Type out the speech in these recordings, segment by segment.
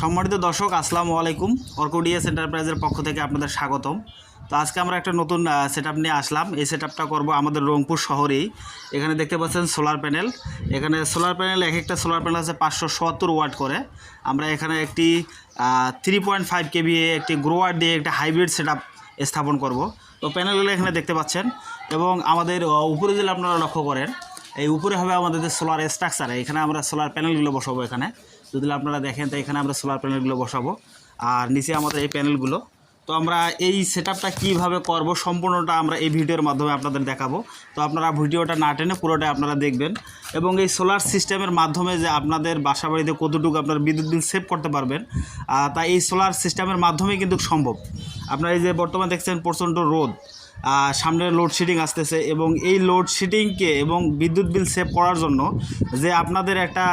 সম্মানিত দর্শক, আসসালামু আলাইকুম। অর্কোডিএস এন্টারপ্রাইজের পক্ষ থেকে আপনাদের স্বাগতম। তো আজকে আমরা একটা নতুন সেট নিয়ে আসলাম। এই সেট আপটা করব আমাদের রংপুর শহরেই। এখানে দেখতে পাচ্ছেন সোলার প্যানেল এখানে সোলার প্যানেল এক একটা সোলার প্যানেল আছে পাঁচশো সত্তর ওয়াট করে। আমরা এখানে একটি থ্রি পয়েন্ট ফাইভ কেবি একটি গ্রোয়ার দিয়ে একটা হাইব্রিড সেট স্থাপন করব। তো প্যানেলগুলো এখানে দেখতে পাচ্ছেন। এবং আমাদের উপরে যদি আপনারা লক্ষ্য করেন এই উপরে হবে আমাদের যে সোলার স্ট্রাকচার এখানে আমরা সোলার প্যানেলগুলো বসাবো এখানে। যদি আপনারা দেখেন তো এখানে আমরা সোলার প্যানেলগুলো বসাবো। আর নিচে আমাদের এই প্যানেলগুলো তো আমরা এই সেট আপটা কীভাবে করব সম্পূর্ণটা আমরা এই ভিডিওর মাধ্যমে আপনাদের দেখাবো। তো আপনারা ভিডিওটা না টেনে পুরোটা আপনারা দেখবেন। এবং এই সোলার সিস্টেমের মাধ্যমে যে আপনাদের বাসা বাড়িতে কতটুকু আপনার বিদ্যুৎ বিল সেভ করতে পারবেন আহ, তা এই সোলার সিস্টেমের মাধ্যমে কিন্তু সম্ভব। আপনারা এই যে বর্তমানে দেখছেন প্রচণ্ড রোদ। সামনে লোডশেডিং আসতেছে এবং এই লোডশেডিংকে এবং বিদ্যুৎ বিল সেভ করার জন্য যে আপনাদের একটা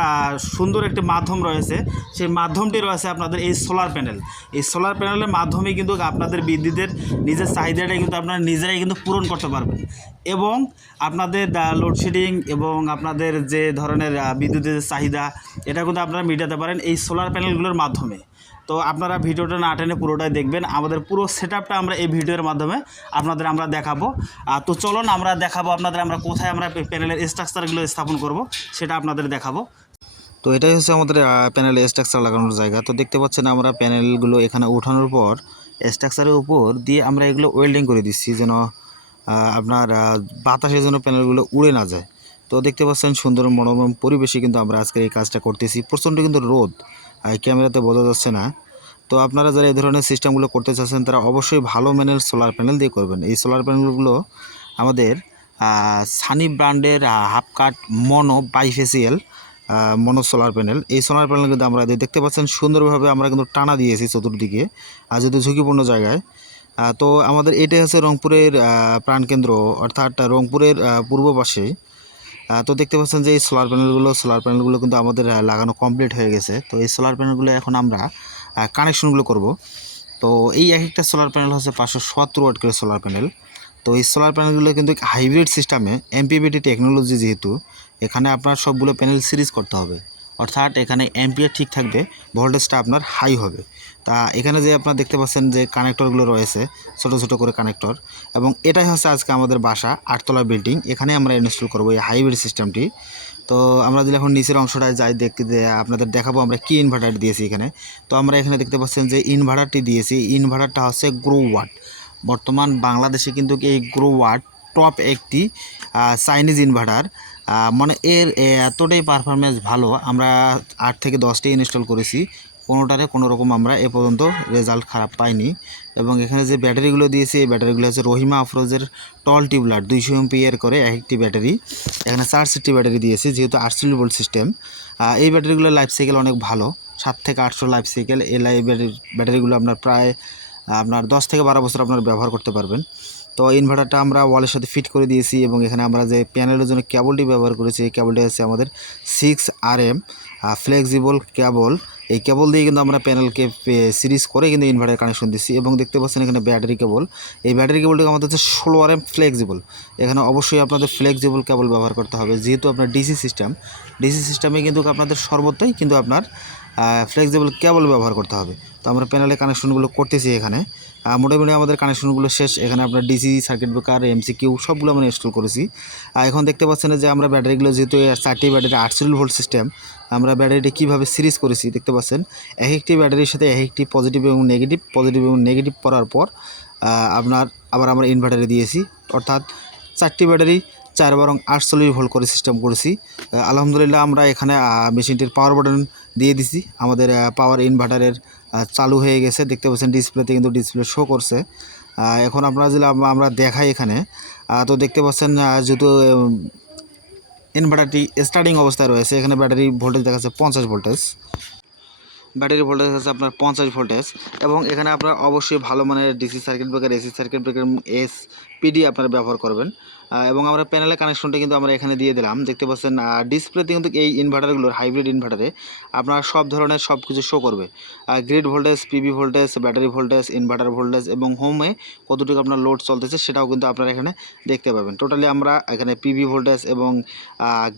সুন্দর একটি মাধ্যম রয়েছে, সেই মাধ্যমটি রয়েছে আপনাদের এই সোলার প্যানেল এই সোলার প্যানেলের মাধ্যমে কিন্তু আপনাদের বিদ্যুতের নিজের চাহিদাটা কিন্তু আপনারা নিজেরাই কিন্তু পূরণ করতে পারবেন। এবং আপনাদের লোডশেডিং এবং আপনাদের যে ধরনের বিদ্যুতের চাহিদা, এটা কিন্তু আপনারা মেটাতে পারেন এই সোলার প্যানেলগুলোর মাধ্যমে। তো আপনারা ভিডিওটা না টেনে পুরোটাই দেখবেন। আমাদের পুরো সেট আমরা এই ভিডিওর মাধ্যমে আপনাদের আমরা দেখাবো। তো চলুন আমরা দেখাবো আপনাদের আমরা কোথায় আমরা প্যানেলের স্ট্রাকচারগুলো স্থাপন করব, সেটা আপনাদের দেখাবো। তো এটাই হচ্ছে আমাদের প্যানেলে স্ট্রাকচার লাগানোর জায়গা। তো দেখতে পাচ্ছেন আমরা প্যানেলগুলো এখানে ওঠানোর পর স্ট্রাকচারের উপর দিয়ে আমরা এগুলো ওয়েল্ডিং করে দিচ্ছি যেন আপনার বাতাসের জন্য প্যানেলগুলো উড়ে না যায়। তো দেখতে পাচ্ছেন সুন্দর মনোরম পরিবেশে কিন্তু আমরা আজকের এই কাজটা করতেছি। প্রচণ্ড কিন্তু রোদ। আর ক্যামেরাতে বোঝা যাচ্ছে না। তো আপনারা যারা এই ধরনের সিস্টেমগুলো করতে চাচ্ছেন, তারা অবশ্যই ভালো মানের সোলার প্যানেল দিয়ে করবেন। এই সোলার প্যানেলগুলো আমাদের সানি ব্র্যান্ডের half cut mono bifacial mono solar panel এই সোলার প্যানেল কিন্তু আমরা দেখতে পাচ্ছেন সুন্দরভাবে আমরা কিন্তু টানা দিয়েছি চতুর্দিকে, আর যেহেতু ঝুঁকিপূর্ণ জায়গায়। তো আমাদের এটাই হচ্ছে রংপুরের প্রাণকেন্দ্র, অর্থাৎ রংপুরের পূর্ব পাশে। তো দেখতে পাচ্ছেন যে এই সোলার প্যানেলগুলো সোলার প্যানেলগুলো কিন্তু আমাদের লাগানো কমপ্লিট হয়ে গেছে। তো এই সোলার প্যানেলগুলো এখন আমরা কানেকশনগুলো করব। তো এই এক একটা সোলার প্যানেল হচ্ছে পাঁচশো সত্তর ওয়াট করে সোলার প্যানেল তো এই সোলার প্যানেলগুলো কিন্তু হাইব্রিড সিস্টেমে এমপিবিটি টেকনোলজি যেহেতু, এখানে আপনার সবগুলো প্যানেল সিরিজ করতে হবে। অর্থাৎ এখানে এমপিআর ঠিক থাকবে ভোল্টেজটা আপনার হাই হবে। তা এখানে যে আপনারা দেখতে পাচ্ছেন যে কানেক্টরগুলো রয়েছে, ছোট ছোট করে কানেক্টর এবং এটাই হচ্ছে আজকে আমাদের বাসা, আটতলা বিল্ডিং এখানে আমরা ইনস্টল করব এই হাইব্রিড সিস্টেমটি তো আমরা যদি এখন নিচের অংশটায় যাই দেখতে আপনাদের দেখাবো আমরা কি ইনভার্টার দিয়েছি এখানে। তো আমরা এখানে দেখতে পাচ্ছেন যে ইনভার্টারটি দিয়েছি ইনভার্টারটা হচ্ছে গ্রো ওয়াট বর্তমান বাংলাদেশে কিন্তু এই গ্রো ওয়াট টপ একটি চাইনিজ ইনভার্টার মানে এর এতটাই পারফরমেন্স ভালো, আমরা আট থেকে দশটি ইনস্টল করেছি। কোনোটারে কোনো রকম আমরা এ পর্যন্ত রেজাল্ট খারাপ পাইনি। এবং এখানে যে ব্যাটারিগুলো দিয়েছি, এই ব্যাটারিগুলো হচ্ছে রহিমা আফরোজের টল টিউবলার দুইশো এমপিয়ার করে এক একটি ব্যাটারি। এখানে চার সিটি ব্যাটারি দিয়েছি, যেহেতু আটচল্লিশ ভোল্ট সিস্টেম এই ব্যাটারিগুলোর লাইফ সাইকেল অনেক ভালো, সাত থেকে আটশো লাইফ সাইকেল এই লাইফ ব্যাটারিগুলো আপনার প্রায়, আপনার দশ থেকে বারো বছর আপনার ব্যবহার করতে পারবেন। তো ইনভার্টারটা আমরা ওয়ালের সাথে ফিট করে দিয়েছি এবং এখানে আমরা যে প্যানেলের জন্য কেবলটি ব্যবহার করেছি, এই কেবলটি হচ্ছে আমাদের six R M flexible cable এই কেবল দিয়ে কিন্তু আমরা প্যানেলকে সিরিজ করে কিন্তু ইনভার্টার কানেকশন দিচ্ছি এবং দেখতে পাচ্ছেন এখানে ব্যাটারি কেবল এই ব্যাটারি কেবলটি আমাদের হচ্ছে ষোলো আর এম ফ্লেক্সিবল এখানে অবশ্যই আপনাদের ফ্লেক্সিবল কেবল ব্যবহার করতে হবে। যেহেতু আপনার ডিসি সিস্টেম ডিসি সিস্টেমে কিন্তু আপনাদের সর্বত্রই কিন্তু আপনার ফ্লেক্সিবল কেবল ব্যবহার করতে হবে। তো আমরা প্যানেলে কানেকশনগুলো করতেছি এখানে। মোটামুটি আমাদের কানেকশনগুলো শেষ। এখানে আপনার DC circuit breaker MC Q সবগুলো আমরা ইনস্টল করেছি। আর এখন দেখতে পাচ্ছেন যে আমরা ব্যাটারিগুলো যেহেতু চারটি ব্যাটারি আটচল্লিশ ভোল্ট সিস্টেম আমরা ব্যাটারিটি কীভাবে সিরিজ করেছি দেখতে পাচ্ছেন। এক একটি ব্যাটারির সাথে এক একটি পজিটিভ এবং নেগেটিভ পজিটিভ এবং নেগেটিভ পড়ার পর আপনার আবার আমরা ইনভার্টারে দিয়েছি। অর্থাৎ চারটি ব্যাটারি চার বরং আটচল্লিশ ভোল্ট করে সিস্টেম করেছি। আলহামদুলিল্লাহ আমরা এখানে মেশিনটির পাওয়ার বাটন দিয়ে দিছি। আমাদের পাওয়ার ইনভার্টারের চালু হয়ে গেছে। দেখতে পাচ্ছেন ডিসপ্লেতে কিন্তু ডিসপ্লে শো করছে। এখন আপনারা যদি আমরা দেখাই এখানে তো দেখতে পাচ্ছেন যেহেতু ইনভার্টারটি স্টার্টিং অবস্থায় রয়েছে, এখানে ব্যাটারি ভোল্টেজ দেখাচ্ছে পঞ্চাশ ভোল্টেজ ব্যাটারি ভোল্টেজ আছে আপনার পঞ্চাশ ভোল্টেজ এবং এখানে আপনার অবশ্যই ভালো মানের DC circuit breaker AC circuit breaker S PD আপনারা ব্যবহার করবেন। এবং আমরা প্যানেলের কানেকশনটা কিন্তু আমরা এখানে দিয়ে দিলাম। দেখতে পাচ্ছেন ডিসপ্লেতে কিন্তু এই ইনভার্টারগুলোর হাইব্রিড ইনভার্টারে আপনার সব ধরনের সব কিছু শো করবে grid voltage PV voltage battery voltage inverter voltage এবং হোমে কতটুকু আপনার লোড চলতেছে সেটাও কিন্তু আপনারা এখানে দেখতে পাবেন। টোটালি আমরা এখানে পিভি ভোল্টেজ এবং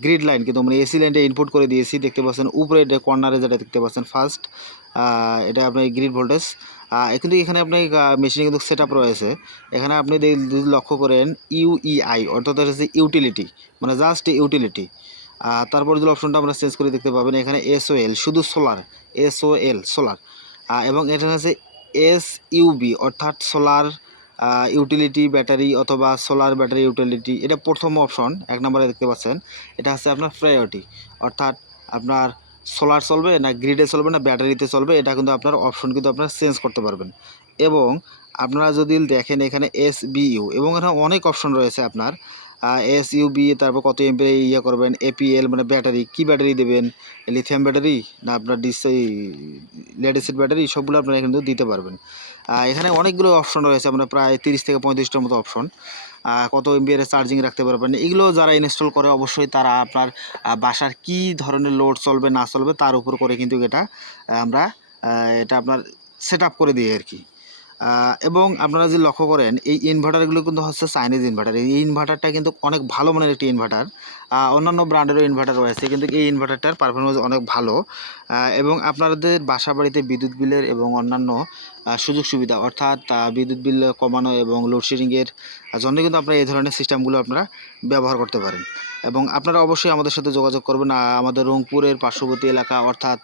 গ্রিড লাইন কিন্তু আমরা এসি লাইনটা ইনপুট করে দিয়েছি। দেখতে পাচ্ছেন, উপরে কর্নারে যেটা দেখতে পাচ্ছেন ফার্স্ট এটা আপনার গ্রিড ভোল্টেজ কিন্তু এখানে আপনি মেশিনে কিন্তু সেট রয়েছে। এখানে আপনি যদি লক্ষ্য করেন ইউইআই অর্থাৎ হচ্ছে ইউটিলিটি মানে জাস্ট ইউটিলিটি তারপর যদি অপশনটা আমরা চেঞ্জ করে দেখতে পাবেন, এখানে এসওএল শুধু সোলার এসওএল সোলার এবং এটা হচ্ছে এস ইউবি অর্থাৎ সোলার ইউটিলিটি ব্যাটারি অথবা সোলার ব্যাটারি ইউটিলিটি এটা প্রথম অপশন এক নম্বরে দেখতে পাচ্ছেন। এটা হচ্ছে আপনার প্রায়োরিটি অর্থাৎ আপনার সোলার চলবে না গ্রিডে চলবে না ব্যাটারিতে চলবে, এটা কিন্তু আপনার অপশন কিন্তু আপনার চেঞ্জ করতে পারবেন। এবং আপনারা যদি দেখেন এখানে এস বিইউ এবং এখানে অনেক অপশন রয়েছে আপনার। এস ইউবি তারপর কত এমপি ইয়ে করবেন এপিএল মানে ব্যাটারি কি ব্যাটারি দেবেন? লিথিয়াম ব্যাটারি না আপনার ডিস লেড ব্যাটারি সবগুলো আপনারা কিন্তু দিতে পারবেন। এখানে অনেকগুলো অপশন রয়েছে, আমরা প্রায় তিরিশ থেকে পঁয়ত্রিশটার মতো অপশন কত এমবিআর চার্জিং রাখতে পারবেন, এগুলো যারা ইনস্টল করে অবশ্যই তারা আপনার বাসার কি ধরনের লোড চলবে, না চলবে, তার উপর করে কিন্তু এটা আমরা এটা আপনার সেট করে দিই আর কি। এবং আপনারা যদি লক্ষ্য করেন, এই ইনভার্টারগুলো কিন্তু হচ্ছে চাইনিজ ইনভার্টার এই ইনভার্টারটা কিন্তু অনেক ভালো মানের একটি ইনভার্টার অন্যান্য ব্র্যান্ডেরও ইনভার্টার রয়েছে, কিন্তু এই ইনভার্টারটার পারফরমেন্স অনেক ভালো। এবং আপনাদের বাসা বাড়িতে বিদ্যুৎ বিলের এবং অন্যান্য সুযোগ সুবিধা, অর্থাৎ বিদ্যুৎ বিল কমানো এবং লোডশেডিংয়ের জন্য কিন্তু আপনারা এই ধরনের সিস্টেমগুলো আপনারা ব্যবহার করতে পারেন। এবং আপনারা অবশ্যই আমাদের সাথে যোগাযোগ করবেন আমাদের রংপুরের পার্শ্ববর্তী এলাকা, অর্থাৎ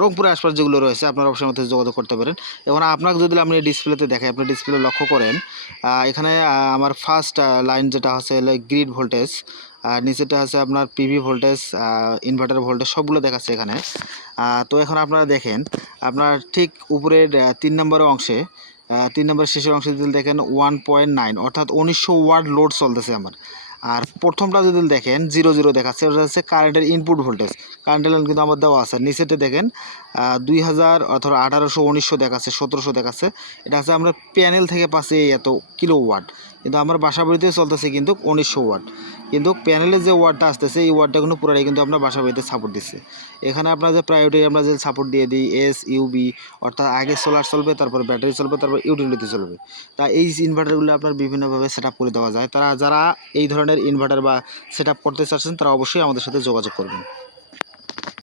আহ, রংপুরের আশপাশ যেগুলো রয়েছে আপনারা অবশ্যই সাথে যোগাযোগ করতে পারেন। এবং আপনাকে যদি আমি ডিসপ্লেতে দেখাই আপনি ডিসপ্লে লক্ষ্য করেন এখানে আমার ফার্স্ট লাইন যেটা আছে গ্রিড ভোল্টেজ আর নিচেটা আছে আপনার পিভি ভোল্টেজ ইনভার্টার ভোল্টেজ সবগুলো দেখাচ্ছে এখানে। তো এখন আপনারা দেখেন আপনার ঠিক উপরের তিন নম্বরের অংশে তিন নম্বরের শেষের অংশে যদি দেখেন ওয়ান পয়েন্ট নাইন অর্থাৎ উনিশশো ওয়াট লোড চলতেছে আমার। আর প্রথমটা যদি দেখেন জিরো জিরো দেখাচ্ছে ওটা হচ্ছে কারেন্টের ইনপুট ভোল্টেজ কারেন্টের লাইন কিন্তু আমার দেওয়া আছে। নিচেতে দেখেন দুই হাজার অথবা আঠারোশো, উনিশশো দেখাচ্ছে, সতেরোশো দেখাচ্ছে। এটা আছে আমরা প্যানেল থেকে পাচ্ছি এত কিলো ওয়াট কিন্তু আমার বাসা বাড়িতে চলতেছে কিন্তু উনিশশো ওয়াট কিন্তু প্যানেলের যে ওয়ার্ডটা আসতেছে, এই ওয়ার্ডটা কিন্তু পুরোটাই কিন্তু আমরা বাসা বাড়িতে সাপোর্ট দিচ্ছে। এখানে আপনার যে প্রায়োরিটি আমরা যে সাপোর্ট দিয়ে দিই এস ইউবি অর্থাৎ আগে সোলার চলবে, তারপর ব্যাটারি চলবে, তারপর ইউটিলিটি চলবে। তা এই ইনভার্টারগুলো আপনার বিভিন্নভাবে সেট আপ করে দেওয়া যায়। তারা যারা এই ধরনের ইনভার্টার বা সেট করতে চাচ্ছেন, তারা অবশ্যই আমাদের সাথে যোগাযোগ করবেন।